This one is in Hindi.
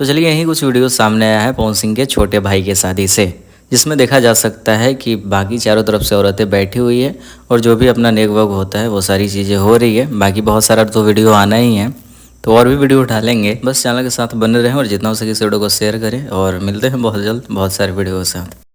तो चलिए यही कुछ वीडियो सामने आया है पवन सिंह के छोटे भाई के शादी से, जिसमें देखा जा सकता है कि बाकी चारों तरफ से औरतें बैठी हुई है और जो भी अपना नेक वग होता है वो सारी चीज़ें हो रही है। बाकी बहुत सारा तो वीडियो आना ही है, तो और भी वीडियो उठा लेंगे। बस चैनल के साथ बने रहें और जितना हो सके इस वीडियो को शेयर करें और मिलते हैं बहुत जल्द बहुत सारे वीडियो के साथ।